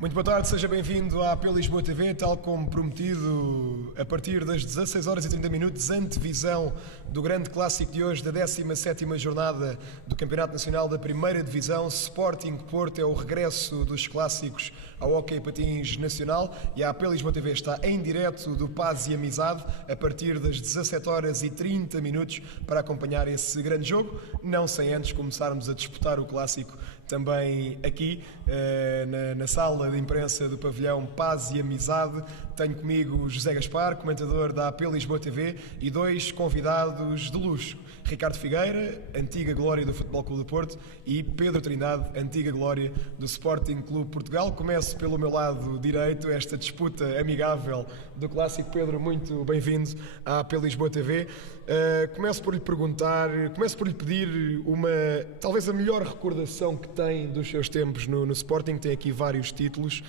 Muito boa tarde, seja bem-vindo à AP Lisboa TV, tal como prometido, a partir das 16 horas e 30 minutos, antevisão do grande clássico de hoje, da 17ª jornada do Campeonato Nacional da Primeira Divisão. Sporting Porto é o regresso dos clássicos ao Hóquei Patins Nacional e a AP Lisboa TV está em direto do Paz e Amizade a partir das 17 horas e 30 minutos para acompanhar esse grande jogo, não sem antes começarmos a disputar o clássico também aqui na sala de imprensa do pavilhão Paz e Amizade. Tenho comigo José Gaspar, comentador da AP Lisboa TV, e dois convidados de luxo: Ricardo Figueira, antiga glória do Futebol Clube do Porto, e Pedro Trindade, antiga glória do Sporting Clube Portugal. Começo pelo meu lado direito esta disputa amigável do clássico. Pedro, muito bem-vindo à AP Lisboa TV. Começo por lhe pedir talvez a melhor recordação que tem dos seus tempos no Sporting. Tem aqui vários títulos.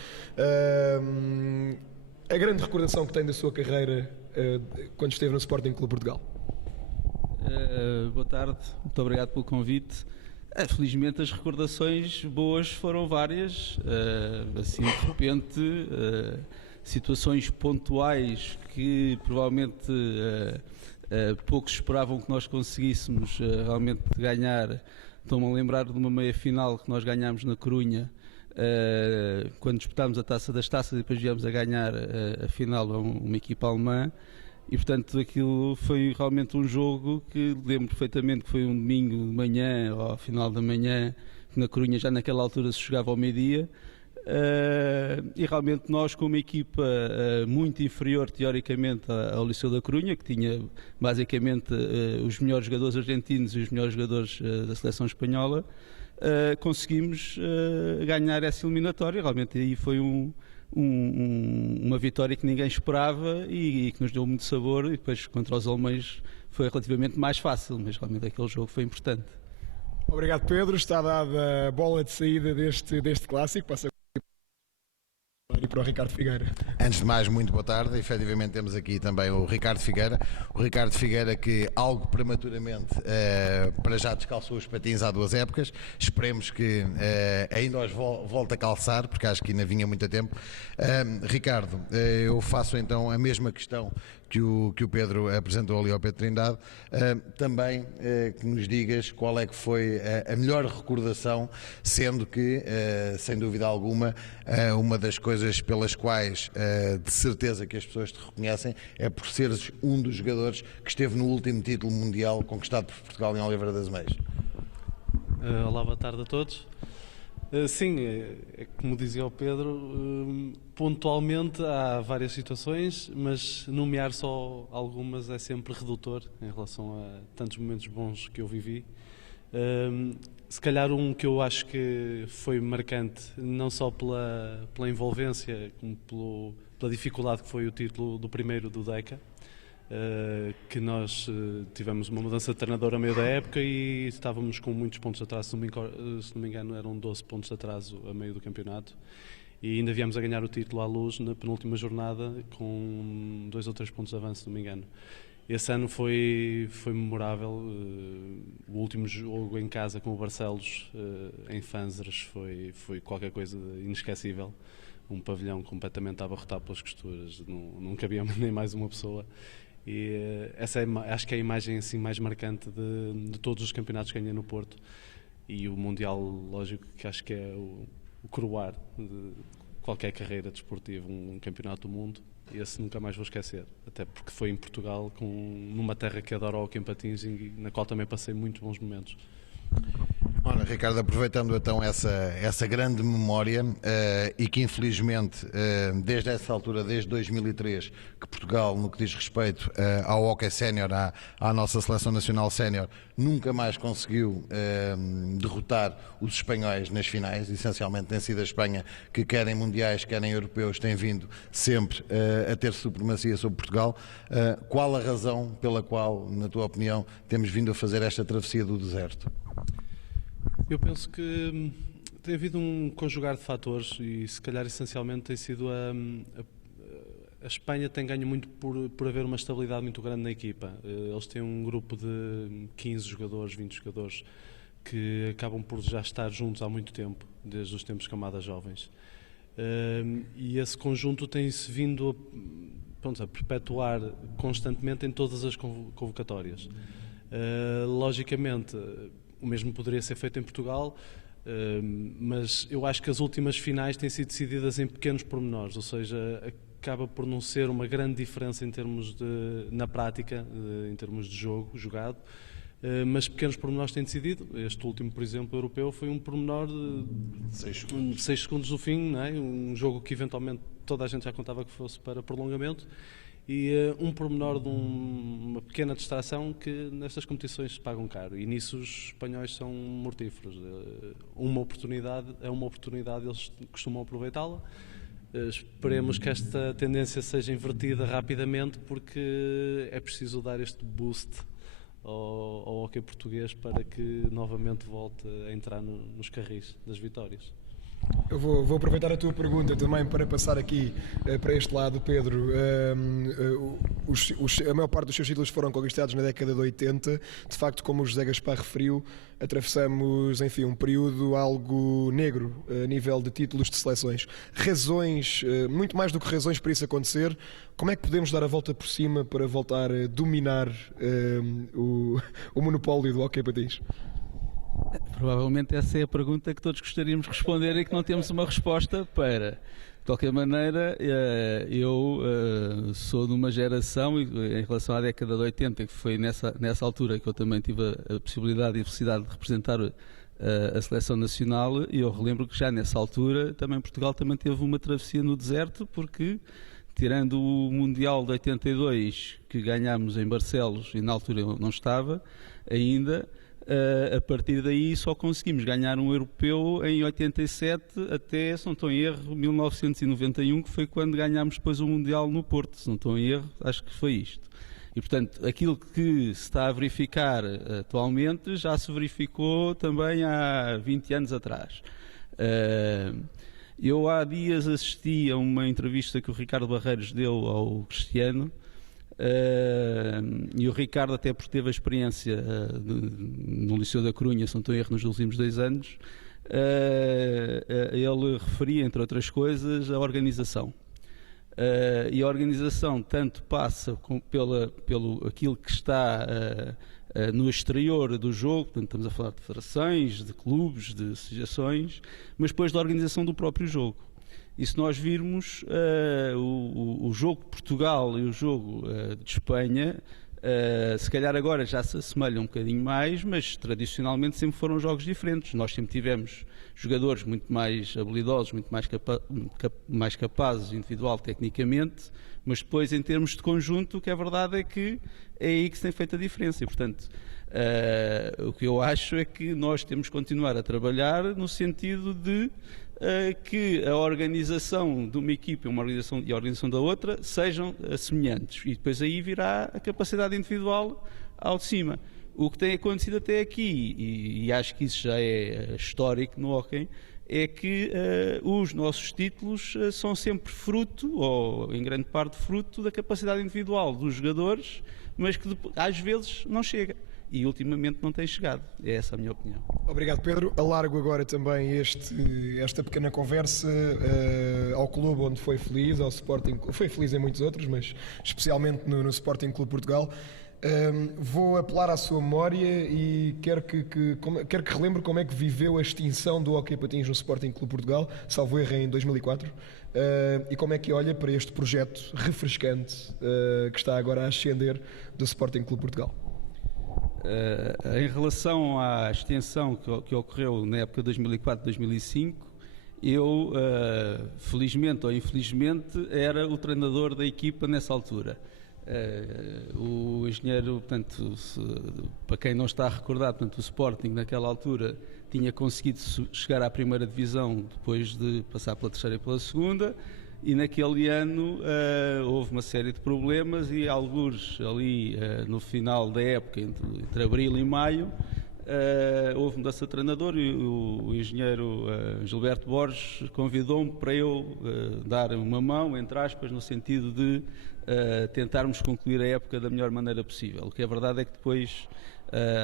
A grande recordação que tem da sua carreira quando esteve no Sporting Clube Portugal. Boa tarde, muito obrigado pelo convite. Felizmente as recordações boas foram várias, assim de repente, situações pontuais que provavelmente poucos esperavam que nós conseguíssemos realmente ganhar. Estou-me a lembrar de uma meia-final que nós ganhámos na Corunha, quando disputámos a Taça das Taças e depois viemos a ganhar a final a uma equipa alemã. E portanto aquilo foi realmente um jogo que lembro perfeitamente que foi um domingo de manhã ou ao final da manhã, que na Corunha já naquela altura se jogava ao meio-dia, e realmente nós, com uma equipa muito inferior teoricamente ao Liceu da Corunha, que tinha basicamente os melhores jogadores argentinos e os melhores jogadores da seleção espanhola, conseguimos ganhar essa eliminatória. Realmente aí foi uma vitória que ninguém esperava e que nos deu muito sabor, e depois contra os alemães foi relativamente mais fácil, mas realmente aquele jogo foi importante. Obrigado, Pedro. Está dada a bola de saída deste clássico. Passa e para o Ricardo Figueira. Antes de mais, muito boa tarde. Efetivamente temos aqui também o Ricardo Figueira. O Ricardo Figueira, que algo prematuramente para já descalçou os patins há 2 épocas. Esperemos que ainda os volte a calçar, porque acho que ainda vinha muito a tempo. Ricardo, eu faço então a mesma questão que o Pedro apresentou ali ao Pedro Trindade. Também que nos digas qual é que foi a melhor recordação, sendo que, sem dúvida alguma, uma das coisas pelas quais de certeza que as pessoas te reconhecem é por seres um dos jogadores que esteve no último título mundial conquistado por Portugal em Oliveira das Meias. Olá, boa tarde a todos. Sim, como dizia o Pedro, pontualmente há várias situações, mas nomear só algumas é sempre redutor em relação a tantos momentos bons que eu vivi. Se calhar um que eu acho que foi marcante, não só pela envolvência, como pela dificuldade que foi o título do primeiro do DECA, que nós tivemos uma mudança de treinador a meio da época e estávamos com muitos pontos de atraso, se não me engano eram 12 pontos de atraso a meio do campeonato, e ainda viemos a ganhar o título à Luz na penúltima jornada com 2 ou 3 pontos de avanço, se não me engano. Esse ano foi memorável. O último jogo em casa com o Barcelos, em Fanzres, foi qualquer coisa de inesquecível. Um pavilhão completamente a abarrotar pelas costuras, não cabia nem mais uma pessoa. E essa acho que é a imagem assim mais marcante de todos os campeonatos que ganhei no Porto. E o Mundial, lógico, que acho que é o coroar de qualquer carreira desportiva, um campeonato do mundo. Esse nunca mais vou esquecer, até porque foi em Portugal, numa terra que adora o hóquei em patins e na qual também passei muitos bons momentos. Ora, Ricardo, aproveitando então essa grande memória e que infelizmente desde essa altura, desde 2003, que Portugal, no que diz respeito ao hóquei sénior, à nossa seleção nacional sénior, nunca mais conseguiu derrotar os espanhóis nas finais. Essencialmente tem sido a Espanha que, quer em mundiais, quer em europeus, tem vindo sempre a ter supremacia sobre Portugal. Qual a razão pela qual, na tua opinião, temos vindo a fazer esta travessia do deserto? Eu penso que tem havido um conjugar de fatores e se calhar essencialmente tem sido a Espanha tem ganho muito por haver uma estabilidade muito grande na equipa. Eles têm um grupo de 15 jogadores, 20 jogadores que acabam por já estar juntos há muito tempo, desde os tempos de camadas jovens. E esse conjunto tem-se vindo a perpetuar constantemente em todas as convocatórias. Logicamente, o mesmo poderia ser feito em Portugal, mas eu acho que as últimas finais têm sido decididas em pequenos pormenores, ou seja, acaba por não ser uma grande diferença em termos na prática, em termos de jogo jogado, mas pequenos pormenores têm decidido. Este último, por exemplo, europeu, foi um pormenor de 6 segundos do fim, não é? Um jogo que eventualmente toda a gente já contava que fosse para prolongamento, e um pormenor de uma pequena distração que nestas competições se pagam caro, e nisso os espanhóis são mortíferos. Uma oportunidade, eles costumam aproveitá-la. Esperemos que esta tendência seja invertida rapidamente, porque é preciso dar este boost ao hockey português para que novamente volte a entrar nos carris das vitórias. Eu vou aproveitar a tua pergunta também para passar aqui para este lado, Pedro. A maior parte dos seus títulos foram conquistados na década de 80. De facto, como o José Gaspar referiu, atravessamos, enfim, um período algo negro a nível de títulos de seleções. Razões, muito mais do que razões para isso acontecer, como é que podemos dar a volta por cima para voltar a dominar o monopólio do hóquei patins? Provavelmente essa é a pergunta que todos gostaríamos de responder e que não temos uma resposta para. De qualquer maneira, eu sou de uma geração, em relação à década de 80, que foi nessa altura que eu também tive a possibilidade e a felicidade de representar a seleção nacional, e eu relembro que já nessa altura também Portugal também teve uma travessia no deserto, porque tirando o Mundial de 82 que ganhámos em Barcelos, e na altura eu não estava ainda, a partir daí só conseguimos ganhar um europeu em 87 até, se não estou em erro, 1991, que foi quando ganhámos depois o Mundial no Porto. Se não estou em erro, acho que foi isto. E, portanto, aquilo que se está a verificar atualmente já se verificou também há 20 anos atrás. Eu há dias assisti a uma entrevista que o Ricardo Barreiros deu ao Cristiano, e o Ricardo, até porque teve a experiência no Liceu da Corunha, se não estou em erro, nos últimos 2 anos, ele referia, entre outras coisas, a organização. E a organização tanto passa pelo aquilo que está no exterior do jogo, portanto estamos a falar de federações, de clubes, de associações, mas depois da organização do próprio jogo. E se nós virmos o jogo de Portugal e o jogo de Espanha, se calhar agora já se assemelham um bocadinho mais, mas tradicionalmente sempre foram jogos diferentes. Nós sempre tivemos jogadores muito mais habilidosos, muito mais capazes individual, tecnicamente, mas depois em termos de conjunto, o que é verdade é que é aí que se tem feito a diferença. E, portanto, o que eu acho é que nós temos que continuar a trabalhar no sentido de que a organização de uma equipe e a organização da outra sejam semelhantes, e depois aí virá a capacidade individual ao de cima. O que tem acontecido até aqui, e acho que isso já é histórico no hóquei, é que os nossos títulos são sempre fruto, ou em grande parte fruto, da capacidade individual dos jogadores, mas que às vezes não chega. E ultimamente não tem chegado. É essa a minha opinião. Obrigado, Pedro. Alargo agora também esta pequena conversa ao clube onde foi feliz, ao Sporting. Foi feliz em muitos outros, mas especialmente no Sporting Clube Portugal. Vou apelar à sua memória e quero que relembre como é que viveu a extinção do hóquei patins no Sporting Clube Portugal, salvo erro em 2004, e como é que olha para este projeto refrescante que está agora a ascender do Sporting Clube Portugal. Em relação à extensão que ocorreu na época de 2004-2005, eu, felizmente ou infelizmente, era o treinador da equipa nessa altura. O engenheiro, portanto, para quem não está a recordar, portanto, o Sporting naquela altura tinha conseguido chegar à primeira divisão depois de passar pela terceira e pela segunda, e naquele ano houve uma série de problemas, e algures ali no final da época, entre abril e maio, houve mudança de treinador, e o engenheiro Gilberto Borges convidou-me para eu dar uma mão, entre aspas, no sentido de tentarmos concluir a época da melhor maneira possível. O que é verdade é que depois,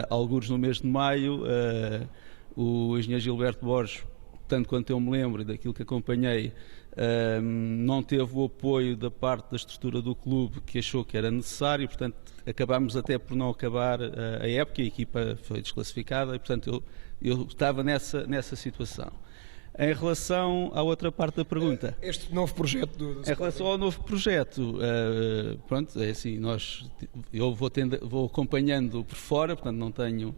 algures no mês de maio, o engenheiro Gilberto Borges tanto quanto eu me lembro e daquilo que acompanhei, não teve o apoio da parte da estrutura do clube que achou que era necessário, portanto acabámos até por não acabar a época, a equipa foi desclassificada e portanto eu estava nessa situação. Em relação à outra parte da pergunta, este novo projeto do em relação ao novo projeto, pronto, é assim, eu vou acompanhando por fora, portanto não tenho,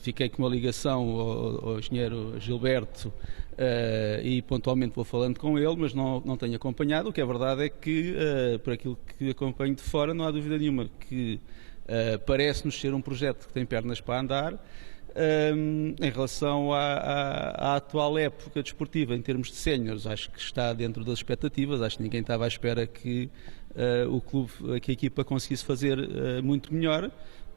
fiquei com uma ligação ao engenheiro Gilberto e pontualmente vou falando com ele, mas não tenho acompanhado. O que é verdade é que, por aquilo que acompanho de fora, não há dúvida nenhuma que parece-nos ser um projeto que tem pernas para andar. Em relação à atual época desportiva, em termos de séniores, acho que está dentro das expectativas. Acho que ninguém estava à espera que o clube, que a equipa conseguisse fazer muito melhor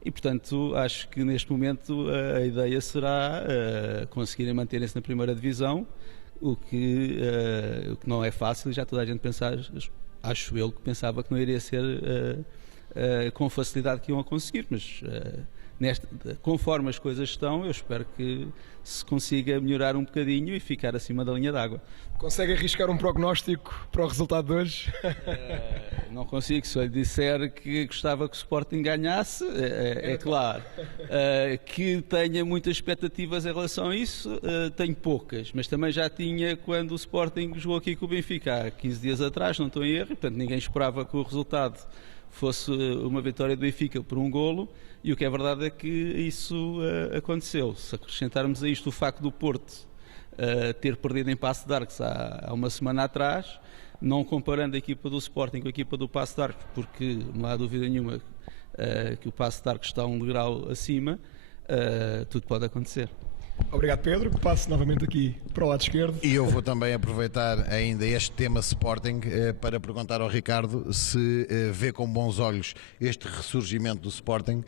e, portanto, acho que neste momento a ideia será conseguirem manter-se na primeira divisão, o que não é fácil. Já toda a gente pensar, acho eu que pensava que não iria ser com facilidade que iam a conseguir, mas conforme as coisas estão, eu espero que se consiga melhorar um bocadinho e ficar acima da linha d'água. Consegue arriscar um prognóstico para o resultado de hoje? Não consigo. Se eu lhe disser que gostava que o Sporting ganhasse, é claro. Que tenha muitas expectativas em relação a isso, tenho poucas, mas também já tinha quando o Sporting jogou aqui com o Benfica há 15 dias atrás, não estou em erro, e, portanto ninguém esperava que o resultado fosse uma vitória do Benfica por um golo. E o que é verdade é que isso aconteceu. Se acrescentarmos a isto o facto do Porto ter perdido em Paço de Arcos há uma semana atrás, não comparando a equipa do Sporting com a equipa do Paço de Arcos, porque não há dúvida nenhuma que o Paço de Arcos está um degrau acima, tudo pode acontecer. Obrigado, Pedro. Passo novamente aqui para o lado esquerdo. E eu vou também aproveitar ainda este tema Sporting para perguntar ao Ricardo se vê com bons olhos este ressurgimento do Sporting,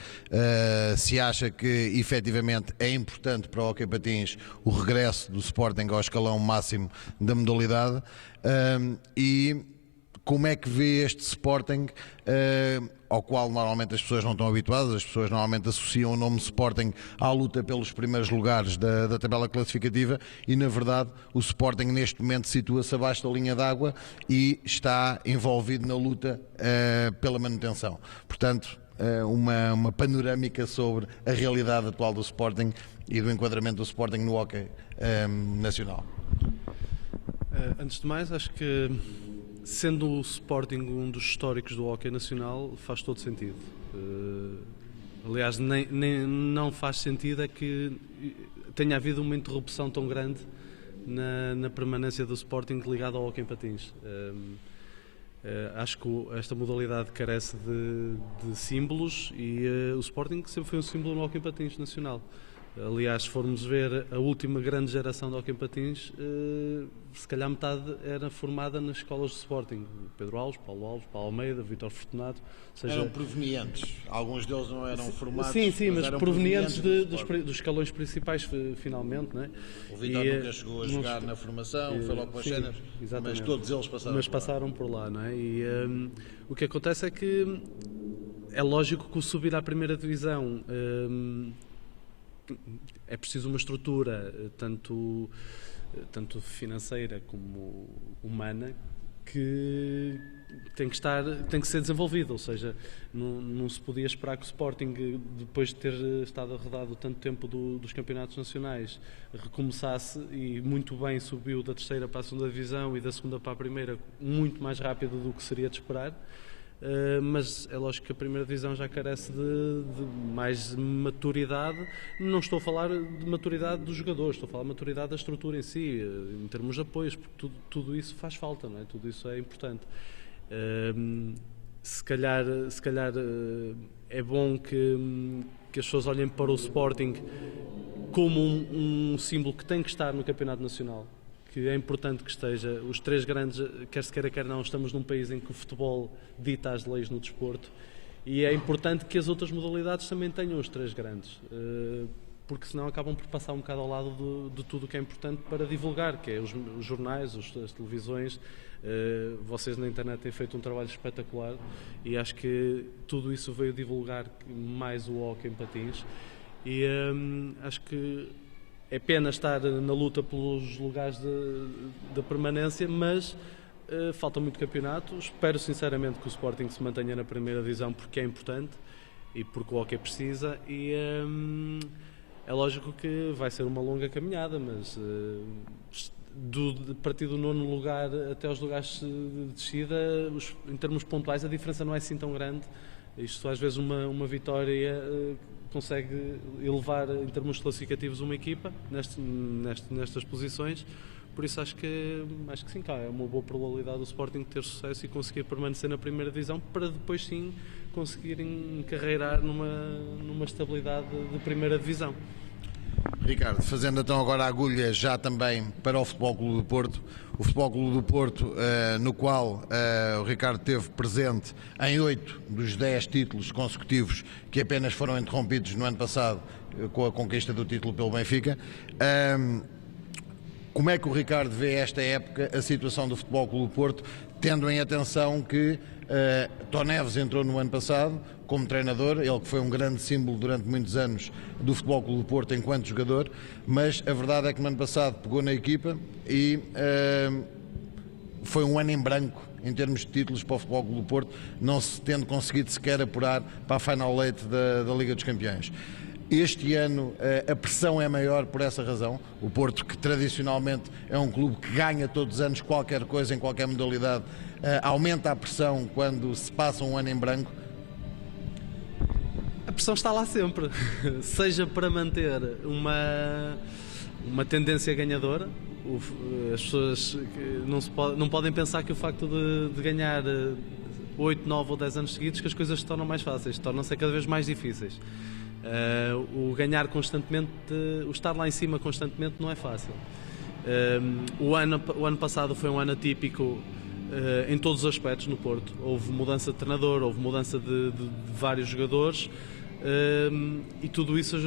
se acha que efetivamente é importante para o Hóquei Patins o regresso do Sporting ao escalão máximo da modalidade, e como é que vê este Sporting, ao qual normalmente as pessoas não estão habituadas. As pessoas normalmente associam o nome Sporting à luta pelos primeiros lugares da tabela classificativa e, na verdade, o Sporting neste momento situa-se abaixo da linha d'água e está envolvido na luta pela manutenção. Portanto, uma panorâmica sobre a realidade atual do Sporting e do enquadramento do Sporting no hóquei nacional. Antes de mais, acho que sendo o Sporting um dos históricos do hóquei nacional, faz todo sentido. Aliás, não faz sentido é que tenha havido uma interrupção tão grande na permanência do Sporting ligado ao hóquei em patins. Acho que esta modalidade carece de símbolos e o Sporting sempre foi um símbolo no hóquei em patins nacional. Aliás, se formos ver a última grande geração de hóquei em patins, se calhar metade era formada nas escolas de Sporting. Pedro Alves, Paulo Almeida, Vítor Fortunato. Ou seja, eram provenientes, alguns deles não eram formados. Sim, mas provenientes dos escalões principais, finalmente. Não é? O Vítor nunca chegou a jogar na formação, foi logo para os séniores, mas todos eles passaram por lá. Não é? E o que acontece é que é lógico que o subir à primeira divisão é preciso uma estrutura tanto financeira como humana que tem que ser desenvolvida, ou seja, não se podia esperar que o Sporting, depois de ter estado arredado tanto tempo dos campeonatos nacionais, recomeçasse, e muito bem subiu da terceira para a segunda divisão e da segunda para a primeira muito mais rápido do que seria de esperar. Mas é lógico que a primeira divisão já carece de mais maturidade. Não estou a falar de maturidade dos jogadores, estou a falar de maturidade da estrutura em si, em termos de apoios, porque tudo isso faz falta, não é? Tudo isso é importante. Se calhar é bom que as pessoas olhem para o Sporting como um símbolo que tem que estar no campeonato nacional, que é importante que esteja. Os três grandes, quer se queira quer não, estamos num país em que o futebol dita as leis no desporto e é importante que as outras modalidades também tenham os três grandes, porque senão acabam por passar um bocado ao lado de tudo o que é importante para divulgar, que é os jornais, as televisões. Vocês na internet têm feito um trabalho espetacular e acho que tudo isso veio divulgar mais o hóquei em patins e acho que é pena estar na luta pelos lugares da permanência, mas falta muito campeonato. Espero sinceramente que o Sporting se mantenha na primeira divisão, porque é importante e porque o hockey precisa, e é lógico que vai ser uma longa caminhada, mas a partir do 9º lugar até aos lugares de descida, em termos pontuais a diferença não é assim tão grande. Isto às vezes uma vitória consegue elevar em termos classificativos uma equipa nestas posições. Por isso acho que sim, é uma boa probabilidade do Sporting ter sucesso e conseguir permanecer na primeira divisão, para depois sim conseguirem encarreirar numa estabilidade de primeira divisão. Ricardo, fazendo então agora a agulha já também para o Futebol Clube do Porto, o Futebol Clube do Porto, no qual o Ricardo esteve presente em 8 dos 10 títulos consecutivos que apenas foram interrompidos no ano passado com a conquista do título pelo Benfica. Como é que o Ricardo vê esta época, a situação do Futebol Clube do Porto, tendo em atenção que Tó Neves entrou no ano passado como treinador, ele que foi um grande símbolo durante muitos anos do Futebol Clube do Porto enquanto jogador, mas a verdade é que no ano passado pegou na equipa e foi um ano em branco em termos de títulos para o Futebol Clube do Porto, não se tendo conseguido sequer apurar para a Final Eight da Liga dos Campeões. Este ano a pressão é maior por essa razão. O Porto, que tradicionalmente é um clube que ganha todos os anos qualquer coisa em qualquer modalidade, aumenta a pressão quando se passa um ano em branco. A pressão está lá sempre, seja para manter uma tendência ganhadora. As pessoas não podem pensar que o facto de ganhar 8, 9 ou 10 anos seguidos que as coisas se tornam mais fáceis, tornam-se cada vez mais difíceis. O ganhar constantemente, o estar lá em cima constantemente não é fácil. O ano passado foi um ano atípico em todos os aspectos no Porto. Houve mudança de treinador, houve mudança de vários jogadores, e tudo isso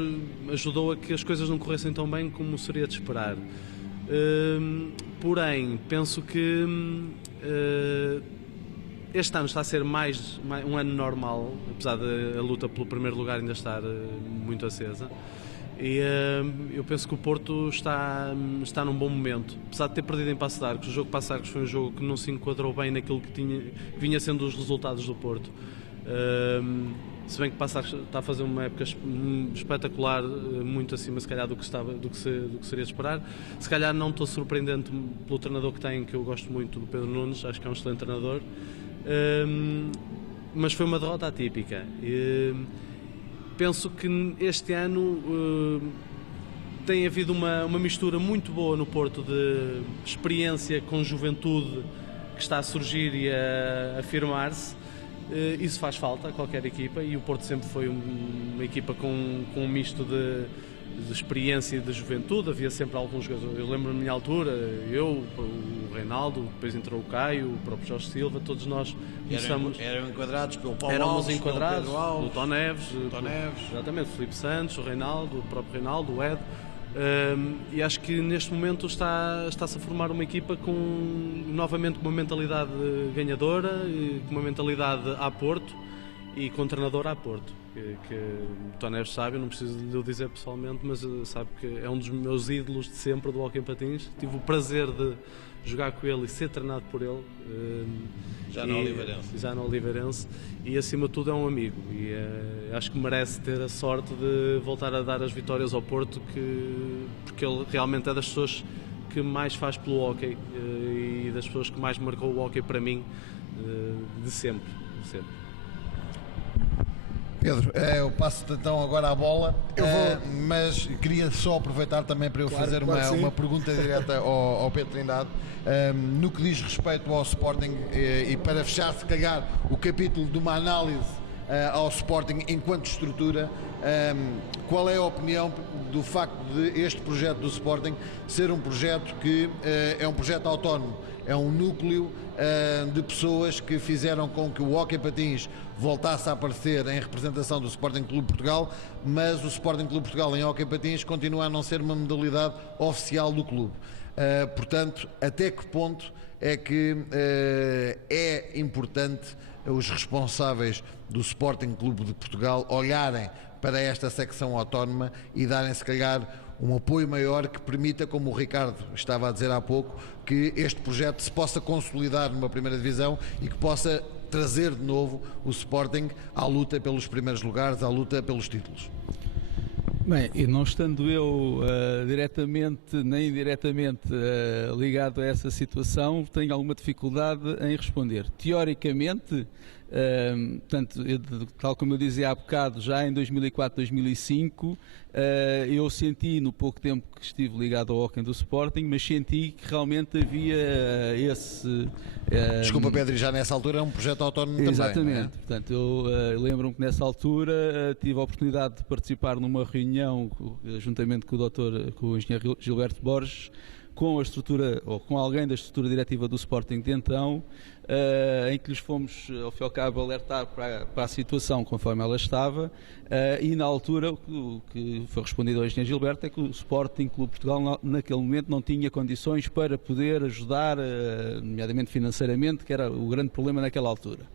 ajudou a que as coisas não corressem tão bem como seria de esperar. Porém, penso que este ano está a ser mais um ano normal, apesar da luta pelo primeiro lugar ainda estar muito acesa. E eu penso que o Porto está num bom momento, apesar de ter perdido em Paços de Arcos. O jogo de Paços de Arcos foi um jogo que não se enquadrou bem naquilo que vinha sendo os resultados do Porto. Se bem que Paços de Arcos está a fazer uma época espetacular, muito acima se calhar do que seria de esperar. Se calhar não estou surpreendente pelo treinador que tem, que eu gosto muito, do Pedro Nunes, acho que é um excelente treinador. Mas foi uma derrota atípica. Penso que este ano tem havido uma mistura muito boa no Porto de experiência com juventude que está a surgir e a afirmar-se. Isso faz falta a qualquer equipa, e o Porto sempre foi uma equipa com um misto de experiência e de juventude. Havia sempre alguns jogadores, eu lembro na minha altura, o Reinaldo, depois entrou o Caio, o próprio Jorge Silva, todos nós eram enquadrados pelo Paulo éramos Alves, enquadrados, pelo Pedro Alves, o Tó Neves, exatamente, o Filipe Santos, o Reinaldo, o próprio Reinaldo, o Ed. E acho que neste momento está-se a formar uma equipa novamente com uma mentalidade ganhadora, com uma mentalidade a Porto e com um treinador a Porto, que o Tó Neves sabe, eu não preciso lhe dizer pessoalmente, mas sabe que é um dos meus ídolos de sempre do hóquei em patins. Tive o prazer de jogar com ele e ser treinado por ele, já no Oliveirense, e acima de tudo é um amigo, e acho que merece ter a sorte de voltar a dar as vitórias ao Porto, porque ele realmente é das pessoas que mais faz pelo hóquei, e das pessoas que mais marcou o hóquei para mim, de sempre. Pedro, eu passo então agora a bola, mas queria só aproveitar também para eu fazer uma pergunta direta ao Pedro Trindade, no que diz respeito ao Sporting, e para fechar se calhar o capítulo de uma análise ao Sporting enquanto estrutura. Qual é a opinião do facto de este projeto do Sporting ser um projeto que é um projeto autónomo, é um núcleo de pessoas que fizeram com que o hóquei patins voltasse a aparecer em representação do Sporting Clube Portugal, mas o Sporting Clube Portugal em hóquei patins continua a não ser uma modalidade oficial do clube. Portanto, até que ponto é que é importante os responsáveis do Sporting Clube de Portugal olharem para esta secção autónoma e darem se calhar um apoio maior que permita, como o Ricardo estava a dizer há pouco, que este projeto se possa consolidar numa primeira divisão e que possa trazer de novo o Sporting à luta pelos primeiros lugares, à luta pelos títulos. Bem, e não estando eu diretamente nem indiretamente ligado a essa situação, tenho alguma dificuldade em responder. Teoricamente, portanto, tal como eu dizia há bocado, já em 2004, 2005, eu senti no pouco tempo que estive ligado ao hóquei do Sporting, mas senti que realmente havia esse... Desculpa, Pedro, já nessa altura é um projeto autónomo também. Exatamente. Portanto, eu lembro-me que nessa altura tive a oportunidade de participar numa reunião juntamente com o engenheiro Gilberto Borges, com a estrutura, ou com alguém da estrutura diretiva do Sporting de então, em que lhes fomos, ao fim e ao cabo, alertar para a situação conforme ela estava, e na altura o que foi respondido ao engenheiro Gilberto é que o Sporting Clube Portugal naquele momento não tinha condições para poder ajudar, nomeadamente financeiramente, que era o grande problema naquela altura.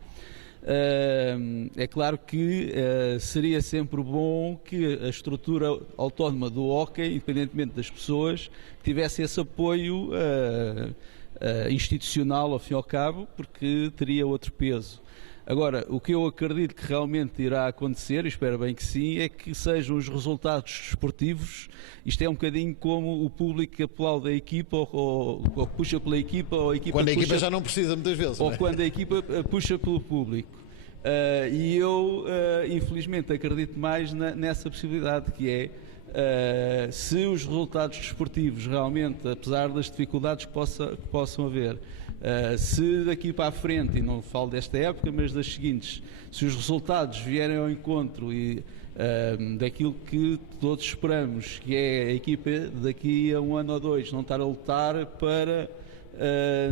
É claro que seria sempre bom que a estrutura autónoma do hóquei, independentemente das pessoas, tivesse esse apoio institucional ao fim e ao cabo, porque teria outro peso. Agora, o que eu acredito que realmente irá acontecer, e espero bem que sim, é que sejam os resultados desportivos. Isto é um bocadinho como o público que aplaude a equipa ou puxa pela equipa, ou a equipa quando a puxa, equipa já não precisa muitas vezes. ou não é? quando a equipa puxa pelo público. E eu, infelizmente, acredito mais nessa possibilidade, que é se os resultados desportivos realmente, apesar das dificuldades que possam haver, se daqui para a frente, e não falo desta época, mas das seguintes, se os resultados vierem ao encontro daquilo que todos esperamos, que é a equipa daqui a um ano ou dois não estar a lutar para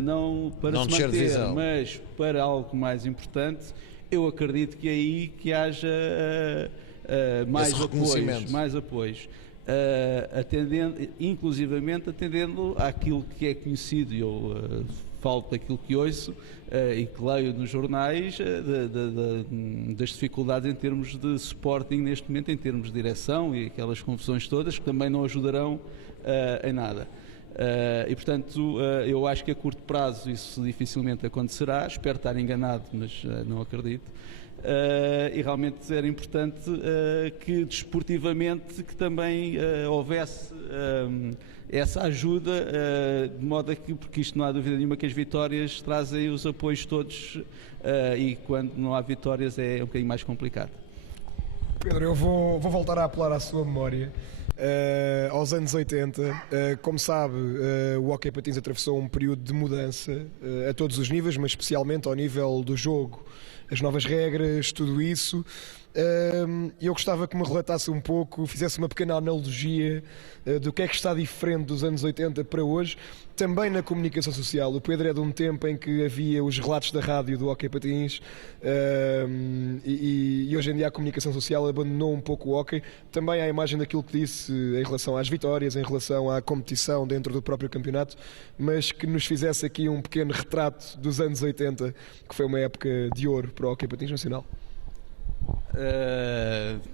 não se manter, mas para algo mais importante, eu acredito que é aí que haja mais apoios. Inclusivamente atendendo àquilo que é conhecido, e eu falo daquilo que ouço e que leio nos jornais, das dificuldades em termos de Sporting neste momento, em termos de direção e aquelas confusões todas que também não ajudarão em nada. E portanto eu acho que a curto prazo isso dificilmente acontecerá, espero estar enganado, mas não acredito. E realmente era importante que desportivamente que também houvesse essa ajuda, de modo a que, porque isto não há dúvida nenhuma que as vitórias trazem os apoios todos, e quando não há vitórias é um bocadinho mais complicado. Pedro, eu vou voltar a apelar à sua memória. Aos anos 80, como sabe, o hóquei patins atravessou um período de mudança a todos os níveis, mas especialmente ao nível do jogo, as novas regras, tudo isso. Eu gostava que me relatasse um pouco, fizesse uma pequena analogia do que é que está diferente dos anos 80 para hoje, também na comunicação social. O Pedro é de um tempo em que havia os relatos da rádio do hóquei patins, e hoje em dia a comunicação social abandonou um pouco o hóquei, também à imagem daquilo que disse em relação às vitórias, em relação à competição dentro do próprio campeonato, mas que nos fizesse aqui um pequeno retrato dos anos 80, que foi uma época de ouro para o hóquei patins nacional.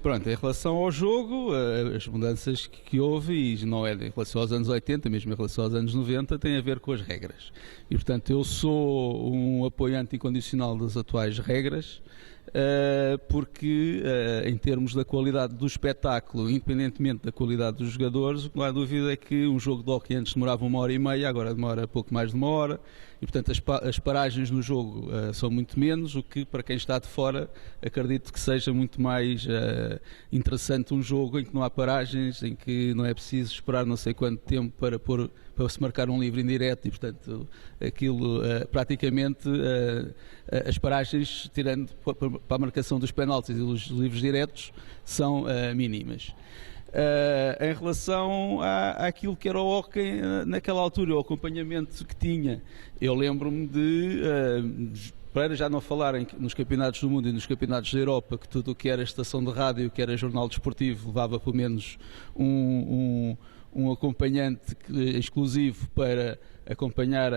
Pronto, em relação ao jogo, as mudanças que houve, e não é em relação aos anos 80, mesmo em relação aos anos 90, tem a ver com as regras. E portanto eu sou um apoiante incondicional das atuais regras, porque em termos da qualidade do espetáculo, independentemente da qualidade dos jogadores, o que não há dúvida é que um jogo de hóquei antes demorava 1h30, agora demora pouco mais de 1 hora. E portanto as paragens no jogo são muito menos, o que para quem está de fora acredito que seja muito mais interessante um jogo em que não há paragens, em que não é preciso esperar não sei quanto tempo para se marcar um livre em direto, e portanto aquilo praticamente as paragens, tirando para a marcação dos penaltis e dos livres diretos, são mínimas. Em relação àquilo que era o hóquei naquela altura, o acompanhamento que tinha, eu lembro-me para já não falar nos campeonatos do mundo e nos campeonatos da Europa, que tudo o que era estação de rádio, que era jornal desportivo, levava pelo menos um acompanhante exclusivo para acompanhar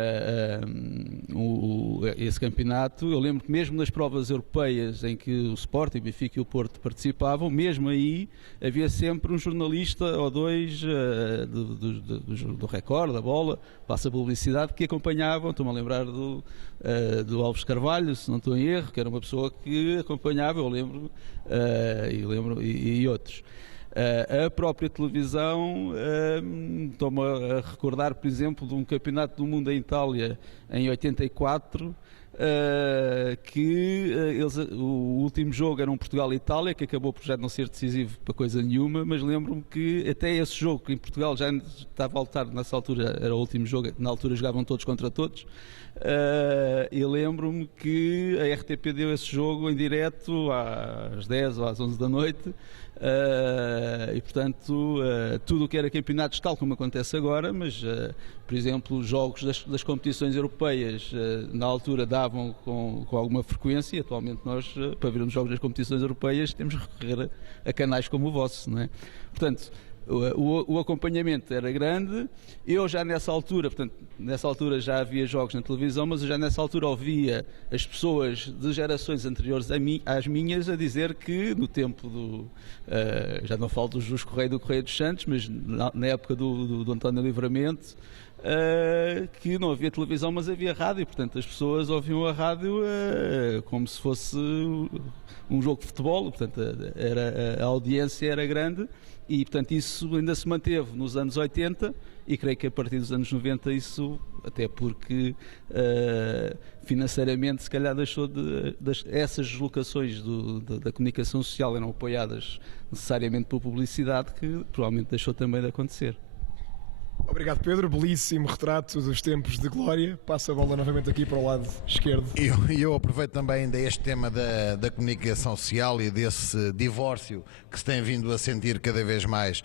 esse campeonato. Eu lembro que mesmo nas provas europeias em que o Sporting, o Benfica e o Porto participavam, mesmo aí havia sempre um jornalista ou dois do Record, da Bola, passa publicidade, que acompanhavam. Estou-me a lembrar do Alves Carvalho, se não estou em erro, que era uma pessoa que acompanhava, eu lembro, e outros. A própria televisão, estou-me a recordar, por exemplo, de um campeonato do mundo em Itália em 84, que o último jogo era um Portugal-Itália, que acabou por já não ser decisivo para coisa nenhuma, mas lembro-me que até esse jogo, que em Portugal já estava a lutar, nessa altura era o último jogo, na altura jogavam todos contra todos, e lembro-me que a RTP deu esse jogo em direto às 10 ou às 11 da noite, e portanto tudo o que era campeonatos, tal como acontece agora, mas por exemplo os jogos das competições europeias na altura davam com alguma frequência, e atualmente nós para ver os jogos das competições europeias temos de recorrer a canais como o vosso, não é? Portanto, o acompanhamento era grande. Eu já nessa altura já havia jogos na televisão, mas eu já nessa altura ouvia as pessoas de gerações anteriores às minhas a dizer que no tempo já não falo do Jus Correia do Correia dos Santos, mas na época do António Livramento, que não havia televisão, mas havia rádio. Portanto, as pessoas ouviam a rádio como se fosse um jogo de futebol. Portanto, a audiência era grande. E, portanto, isso ainda se manteve nos anos 80 e creio que a partir dos anos 90 isso, até porque financeiramente se calhar deixou essas deslocações da comunicação social eram apoiadas necessariamente pela publicidade, que provavelmente deixou também de acontecer. Obrigado, Pedro. Belíssimo retrato dos tempos de glória. Passo a bola novamente aqui para o lado esquerdo. Eu aproveito também ainda este tema da comunicação social e desse divórcio que se tem vindo a sentir cada vez mais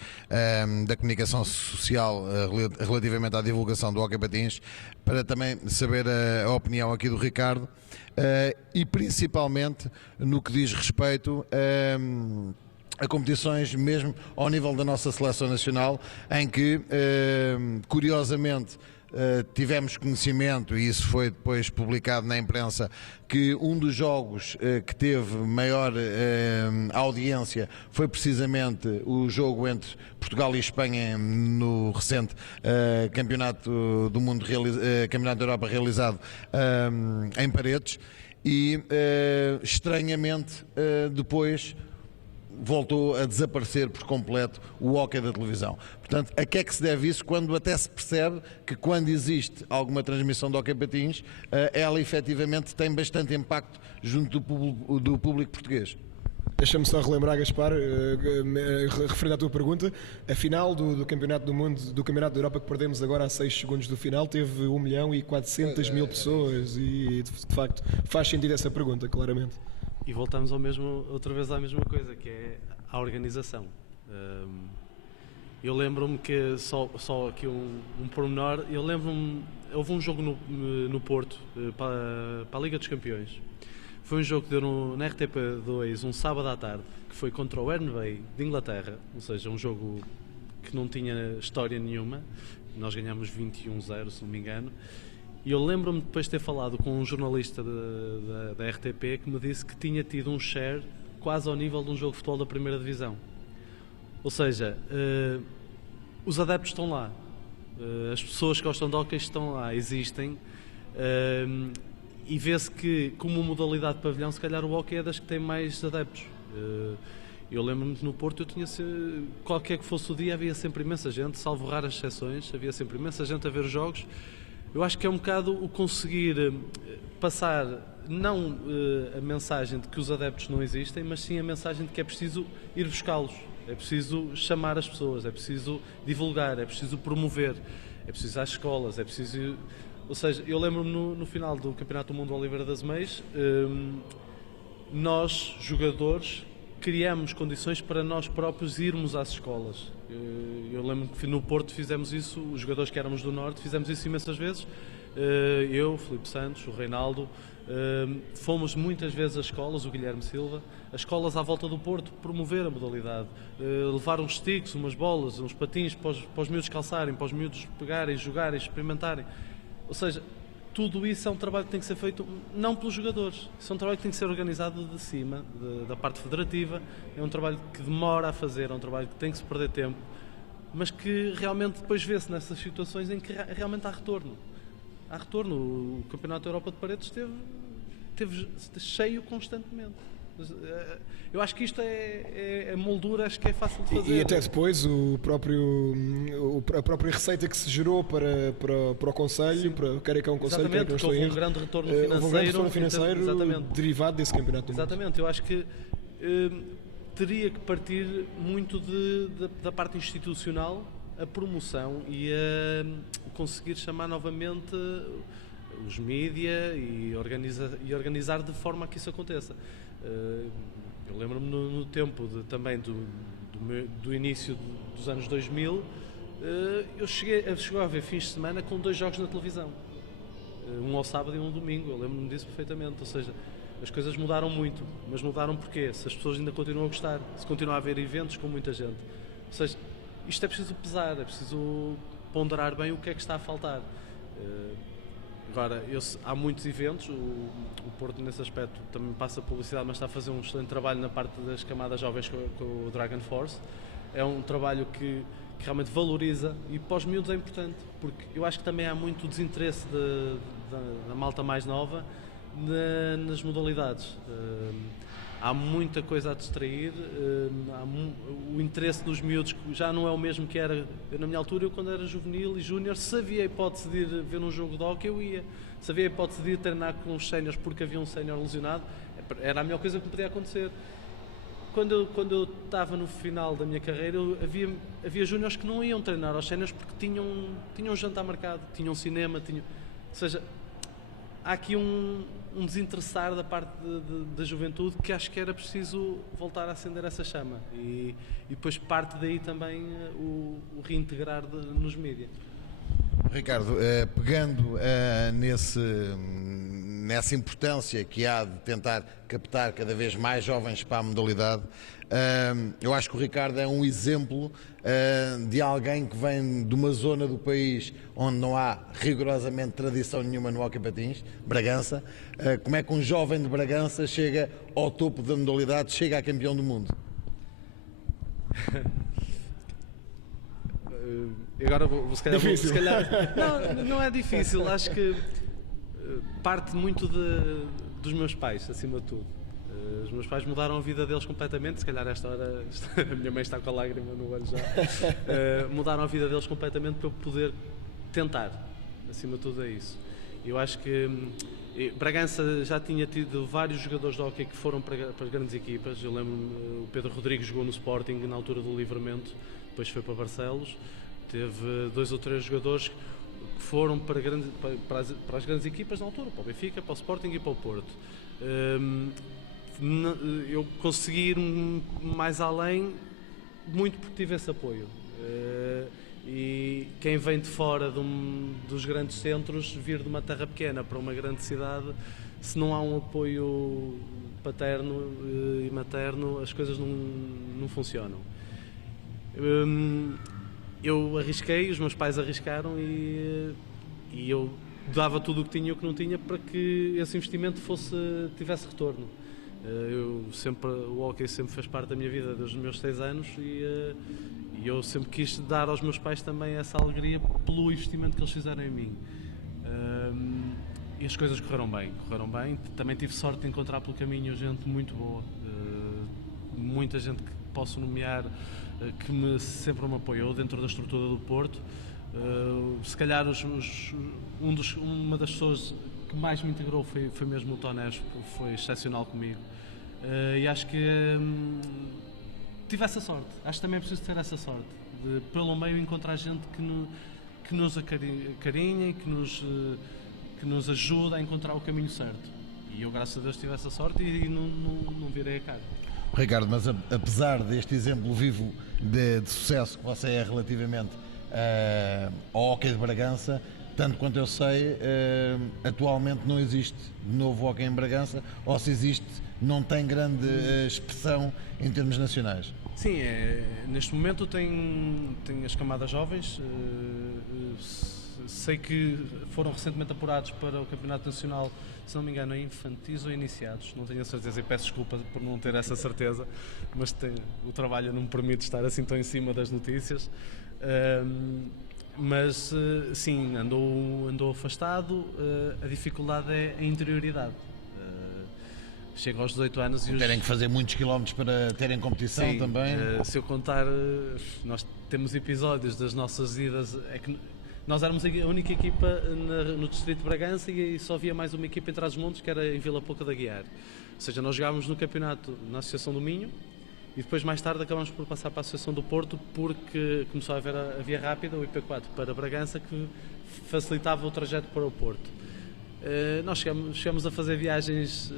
da comunicação social relativamente à divulgação do hóquei patins, para também saber a opinião aqui do Ricardo e principalmente no que diz respeito a competições mesmo ao nível da nossa seleção nacional, em que, curiosamente, tivemos conhecimento, e isso foi depois publicado na imprensa, que um dos jogos que teve maior audiência foi precisamente o jogo entre Portugal e Espanha no recente Campeonato do Mundo, Campeonato da Europa realizado em Paredes, e estranhamente depois voltou a desaparecer por completo o hóquei da televisão. Portanto, a que é que se deve isso, quando até se percebe que quando existe alguma transmissão de hóquei patins, ela efetivamente tem bastante impacto junto do público português? Deixa-me só relembrar, Gaspar, referindo à tua pergunta, a final do Campeonato do Mundo, do Campeonato da Europa, que perdemos agora a 6 segundos do final, teve 1.400.000 pessoas, e de facto faz sentido essa pergunta, claramente. E voltamos outra vez à mesma coisa, que é a organização. Eu lembro-me que, só aqui um pormenor, houve um jogo no Porto, para a Liga dos Campeões. Foi um jogo que deu na RTP2, um sábado à tarde, que foi contra o Herne de Inglaterra, ou seja, um jogo que não tinha história nenhuma. Nós ganhámos 21-0, se não me engano. E eu lembro-me depois de ter falado com um jornalista da RTP que me disse que tinha tido um share quase ao nível de um jogo de futebol da primeira divisão. Ou seja, os adeptos estão lá, as pessoas que gostam de hóquei estão lá, existem, e vê-se que, como modalidade de pavilhão, se calhar o hóquei é das que tem mais adeptos. Eu lembro-me que no Porto qualquer que fosse o dia, havia sempre imensa gente, salvo raras exceções, havia sempre imensa gente a ver os jogos. Eu acho que é um bocado o conseguir passar, não a mensagem de que os adeptos não existem, mas sim a mensagem de que é preciso ir buscá-los, é preciso chamar as pessoas, é preciso divulgar, é preciso promover, é preciso ir às escolas, é preciso... Ou seja, eu lembro-me no final do Campeonato do Mundo de Oliveira das Meias, nós, jogadores, criamos condições para nós próprios irmos às escolas. Eu lembro que no Porto fizemos isso, os jogadores que éramos do Norte fizemos isso imensas vezes. Eu, Filipe Santos, o Reinaldo, fomos muitas vezes às escolas, o Guilherme Silva, as escolas à volta do Porto, promover a modalidade, levar uns sticks, umas bolas, uns patins para os miúdos calçarem, para os miúdos pegarem, jogarem, experimentarem. Ou seja, tudo isso é um trabalho que tem que ser feito não pelos jogadores, isso é um trabalho que tem que ser organizado de cima, da parte federativa, é um trabalho que demora a fazer, é um trabalho que tem que se perder tempo, mas que realmente depois vê-se nessas situações em que realmente há retorno. Há retorno. O Campeonato da Europa de Paredes esteve cheio constantemente. Eu acho que isto é moldura, acho que é fácil de fazer. E até depois a própria receita que se gerou para o Conselho, quer que é um Conselho, quer que não estou em erro. Houve um grande retorno financeiro, derivado desse campeonato. Exatamente, eu acho que teria que partir muito da parte institucional, a promoção e a conseguir chamar novamente os mídia e organizar de forma a que isso aconteça. Eu lembro-me no tempo também do início dos anos 2000, eu cheguei a ver fins de semana com 2 jogos na televisão, um ao sábado e um ao domingo, eu lembro-me disso perfeitamente. Ou seja, as coisas mudaram muito, mas mudaram porquê? Se as pessoas ainda continuam a gostar, se continua a haver eventos com muita gente. Ou seja, isto é preciso pesar, é preciso ponderar bem o que é que está a faltar. Agora, há muitos eventos, o Porto nesse aspecto também passa publicidade, mas está a fazer um excelente trabalho na parte das camadas jovens com o Dragon Force. É um trabalho que realmente valoriza, e para os miúdos é importante, porque eu acho que também há muito desinteresse da malta mais nova nas modalidades. Há muita coisa a distrair, o interesse dos miúdos já não é o mesmo que era na minha altura. Eu, quando era juvenil e júnior, se havia a hipótese de ir ver um jogo de hóquei, eu ia. Se havia a hipótese de ir treinar com os séniores porque havia um sénior lesionado, era a melhor coisa que me podia acontecer. Quando eu estava no final da minha carreira, havia júniores que não iam treinar aos séniores porque tinham um jantar marcado, tinham cinema, ou seja, há aqui um desinteressar da parte da juventude, que acho que era preciso voltar a acender essa chama, e depois parte daí também o reintegrar nos mídias. Ricardo, pegando nessa importância que há de tentar captar cada vez mais jovens para a modalidade, eu acho que o Ricardo é um exemplo de alguém que vem de uma zona do país onde não há rigorosamente tradição nenhuma no hóquei patins, Bragança. Como é que um jovem de Bragança chega ao topo da modalidade, chega a campeão do mundo? Agora se calhar não é difícil. Acho que parte muito dos meus pais, acima de tudo. Os meus pais mudaram a vida deles completamente. Se calhar esta hora a minha mãe está com a lágrima no olho já. Mudaram a vida deles completamente para eu poder tentar. Acima de tudo é isso. Eu acho que Bragança já tinha tido vários jogadores de hóquei que foram para as grandes equipas. Eu lembro-me, o Pedro Rodrigues jogou no Sporting na altura do Livramento, depois foi para Barcelos. Teve 2 ou 3 jogadores que foram para as grandes equipas na altura, para o Benfica, para o Sporting e para o Porto. Eu consegui ir mais além muito porque tive esse apoio. E quem vem de fora dos grandes centros, vir de uma terra pequena para uma grande cidade, se não há um apoio paterno e materno, as coisas não funcionam. Eu arrisquei, os meus pais arriscaram, e eu dava tudo o que tinha e o que não tinha para que esse investimento tivesse retorno. O hóquei sempre fez parte da minha vida desde os meus 6 anos, e eu sempre quis dar aos meus pais também essa alegria pelo investimento que eles fizeram em mim. E as coisas correram bem. Também tive sorte de encontrar pelo caminho gente muito boa, muita gente que posso nomear, que sempre me apoiou dentro da estrutura do Porto. Se calhar uma das pessoas que mais me integrou foi mesmo o Tonés, foi excepcional comigo. E acho que tive essa sorte. Acho que também é preciso ter essa sorte de, pelo meio, encontrar gente que nos acarinha e que nos ajuda a encontrar o caminho certo. E eu, graças a Deus, tive essa sorte e não virei a cara. Ricardo, mas apesar deste exemplo vivo de sucesso que você é relativamente ao hóquei de Bragança, tanto quanto eu sei, atualmente não existe de novo hóquei em Bragança, ou se existe, não tem grande expressão em termos nacionais. Sim, neste momento tem as camadas jovens, sei que foram recentemente apurados para o Campeonato Nacional, se não me engano, em infantis ou iniciados, não tenho a certeza e peço desculpa por não ter essa certeza, mas o trabalho não me permite estar assim tão em cima das notícias. Mas sim, andou afastado. A dificuldade é a interioridade. Chega aos 18 anos e terem que fazer muitos quilómetros para terem competição. Sim, também. Se eu contar, nós temos episódios das nossas idas. É que nós éramos a única equipa no Distrito de Bragança e só havia mais uma equipa em Trás-os-Montes, que era em Vila Pouca da Guiar. Ou seja, nós jogávamos no campeonato na Associação do Minho e depois mais tarde acabámos por passar para a Associação do Porto, porque começou a haver a via rápida, o IP4 para Bragança, que facilitava o trajeto para o Porto. Nós chegamos a fazer viagens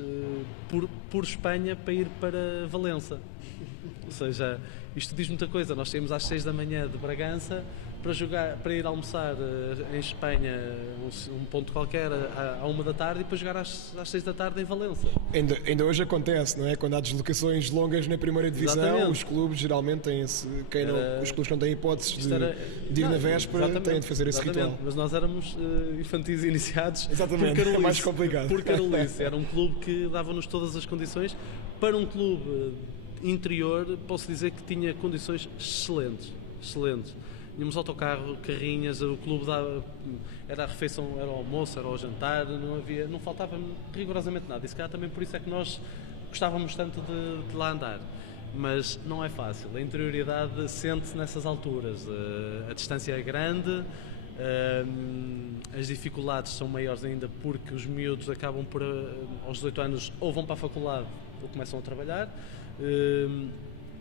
por Espanha para ir para Valença. Ou seja, isto diz muita coisa. Nós saímos às 6 da manhã de Bragança para ir almoçar em Espanha, um ponto qualquer, à 1 da tarde, e depois jogar às 6 da tarde em Valença. Ainda hoje acontece, não é? Quando há deslocações longas na primeira divisão, exatamente, os clubes geralmente têm os clubes que não têm hipóteses de ir na véspera têm de fazer esse ritual. Mas nós éramos infantis iniciados. Exatamente, é mais complicado. Por Carolice. Era um clube que dava-nos todas as condições. Para um clube interior, posso dizer que tinha condições excelentes. Tínhamos autocarro, carrinhas, o clube era a refeição, era o almoço, era o jantar, não faltava rigorosamente nada. E se calhar também por isso é que nós gostávamos tanto de lá andar. Mas não é fácil, a interioridade sente-se nessas alturas, a distância é grande, as dificuldades são maiores ainda porque os miúdos acabam por, aos 18 anos, ou vão para a faculdade ou começam a trabalhar.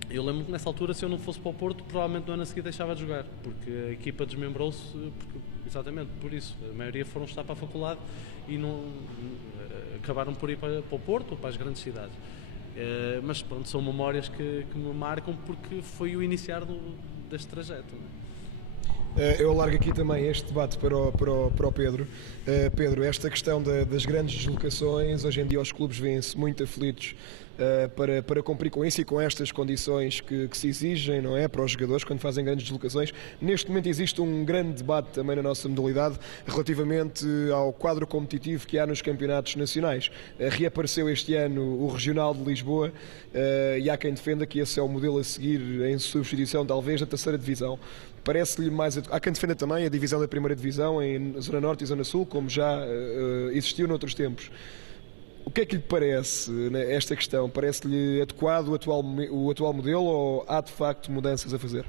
Eu lembro que nessa altura, se eu não fosse para o Porto, provavelmente no ano a seguir deixava de jogar, porque a equipa desmembrou-se, exatamente por isso. A maioria foram estar para a faculdade e acabaram por ir para o Porto ou para as grandes cidades. Mas pronto, são memórias que me marcam porque foi o iniciar deste trajeto. Eu largo aqui também este debate para o Pedro. Pedro, esta questão das grandes deslocações, hoje em dia os clubes vêm-se muito aflitos para cumprir com isso e com estas condições que se exigem, não é, para os jogadores quando fazem grandes deslocações. Neste momento existe um grande debate também na nossa modalidade relativamente ao quadro competitivo que há nos campeonatos nacionais. Reapareceu este ano o Regional de Lisboa e há quem defenda que esse é o modelo a seguir em substituição talvez da terceira divisão. Parece-lhe mais... Há quem defenda também a divisão da primeira divisão em Zona Norte e Zona Sul, como já existiu noutros tempos. O que é que lhe parece esta questão? Parece-lhe adequado o atual modelo ou há de facto mudanças a fazer?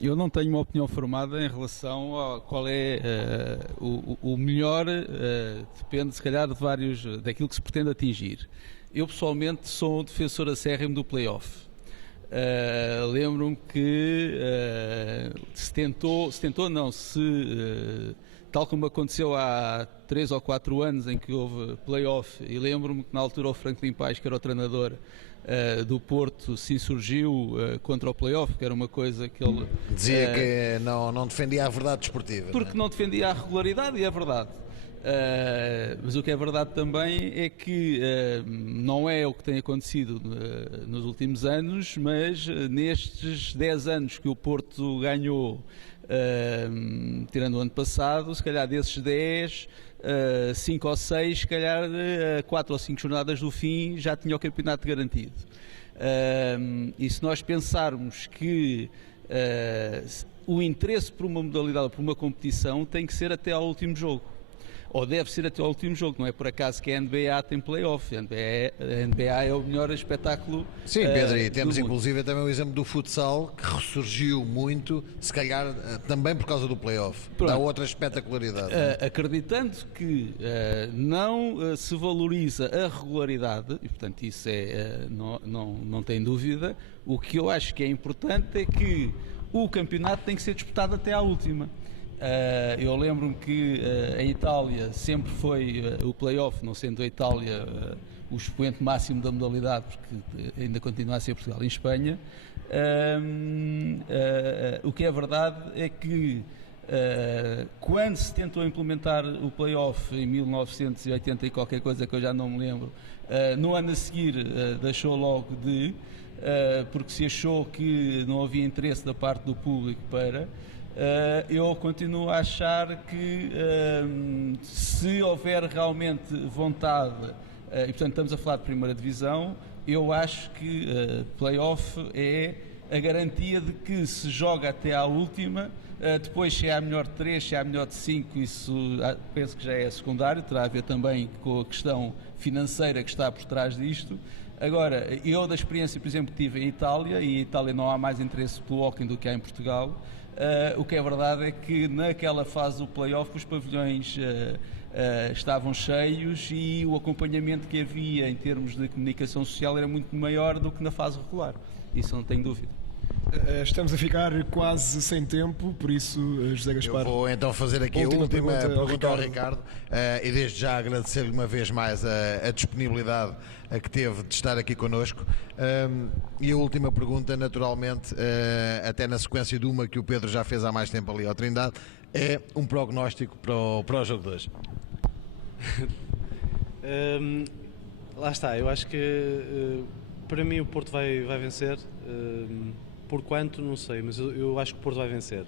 Eu não tenho uma opinião formada em relação a qual é o melhor, depende se calhar daquilo que se pretende atingir. Eu pessoalmente sou um defensor acérrimo do play-off. Lembro-me que tal como aconteceu há 3 ou 4 anos em que houve play-off, e lembro-me que na altura o Franklin Paes, que era o treinador do Porto, se insurgiu contra o play-off, que era uma coisa que ele... Dizia que não defendia a verdade desportiva. Porque não defendia a regularidade, e é verdade. Mas o que é verdade também é que não é o que tem acontecido nos últimos anos, mas nestes 10 anos que o Porto ganhou, tirando o ano passado, se calhar desses 10, 5 ou 6, se calhar 4 ou 5 jornadas do fim já tinha o campeonato garantido. E se nós pensarmos que o interesse por uma modalidade, por uma competição, tem que ser até ao último jogo. Ou deve ser até ao último jogo, não é por acaso que a NBA tem play-off. A NBA é o melhor espetáculo. Sim, Pedro, e temos inclusive também o exemplo do futsal, que ressurgiu muito, se calhar também por causa do play-off. Dá outra espetacularidade. Acreditando que não se valoriza a regularidade, e portanto isso não tem dúvida, o que eu acho que é importante é que o campeonato tem que ser disputado até à última. Eu lembro-me que em Itália sempre foi o play-off, não sendo a Itália o expoente máximo da modalidade, porque ainda continua a ser Portugal em Espanha. O que é verdade é que quando se tentou implementar o play-off em 1980 e qualquer coisa que eu já não me lembro, no ano a seguir deixou logo de... porque se achou que não havia interesse da parte do público para. Eu continuo a achar que se houver realmente vontade, e portanto estamos a falar de primeira divisão, eu acho que play-off é a garantia de que se joga até à última. Depois, se é a melhor de 3, se é a melhor de 5, isso penso que já é secundário, terá a ver também com a questão financeira que está por trás disto. Agora, eu da experiência, por exemplo, que tive em Itália, e em Itália não há mais interesse pelo hóquei do que há em Portugal, o que é verdade é que naquela fase do play-off os pavilhões estavam cheios e o acompanhamento que havia em termos de comunicação social era muito maior do que na fase regular, isso não tenho dúvida. Estamos a ficar quase sem tempo, por isso, José Gaspar. Eu vou então fazer aqui a última pergunta ao Ricardo. Ricardo, e desde já agradecer-lhe uma vez mais a disponibilidade que teve de estar aqui connosco. E a última pergunta, naturalmente, até na sequência de uma que o Pedro já fez há mais tempo ali ao Trindade, é um prognóstico para o jogo de hoje. Lá está, eu acho que para mim o Porto vai vencer. Por quanto, não sei, mas eu acho que o Porto vai vencer.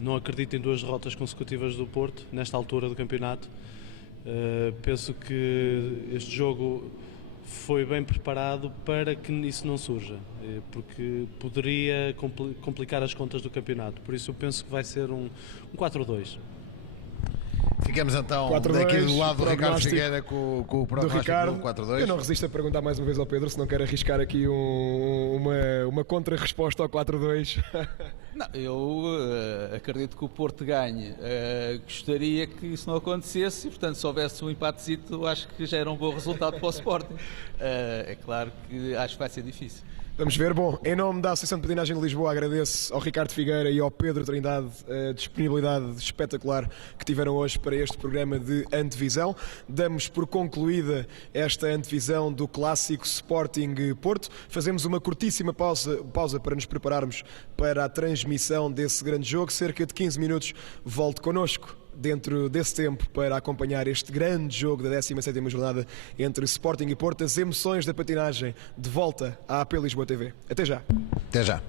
Não acredito em 2 derrotas consecutivas do Porto, nesta altura do campeonato. Penso que este jogo foi bem preparado para que isso não surja, porque poderia complicar as contas do campeonato. Por isso eu penso que vai ser um 4-2. Ficamos então 4-2, daqui do lado do Ricardo prognóstico Figueira com o prognóstico do 4-2. Eu não resisto a perguntar mais uma vez ao Pedro se não quer arriscar aqui uma contra-resposta ao 4-2. Não, eu acredito que o Porto ganhe. Gostaria que isso não acontecesse e, portanto, se houvesse um empatezito, acho que já era um bom resultado para o Sporting. É claro que acho que vai ser difícil. Vamos ver. Bom, em nome da Associação de Patinagem de Lisboa, agradeço ao Ricardo Figueira e ao Pedro Trindade a disponibilidade espetacular que tiveram hoje para este programa de antevisão. Damos por concluída esta antevisão do clássico Sporting Porto. Fazemos uma curtíssima pausa para nos prepararmos para a transmissão desse grande jogo. Cerca de 15 minutos, volte connosco dentro desse tempo para acompanhar este grande jogo da 17ª jornada entre Sporting e Porto, as emoções da patinagem de volta à AP Lisboa TV. Até já. Até já.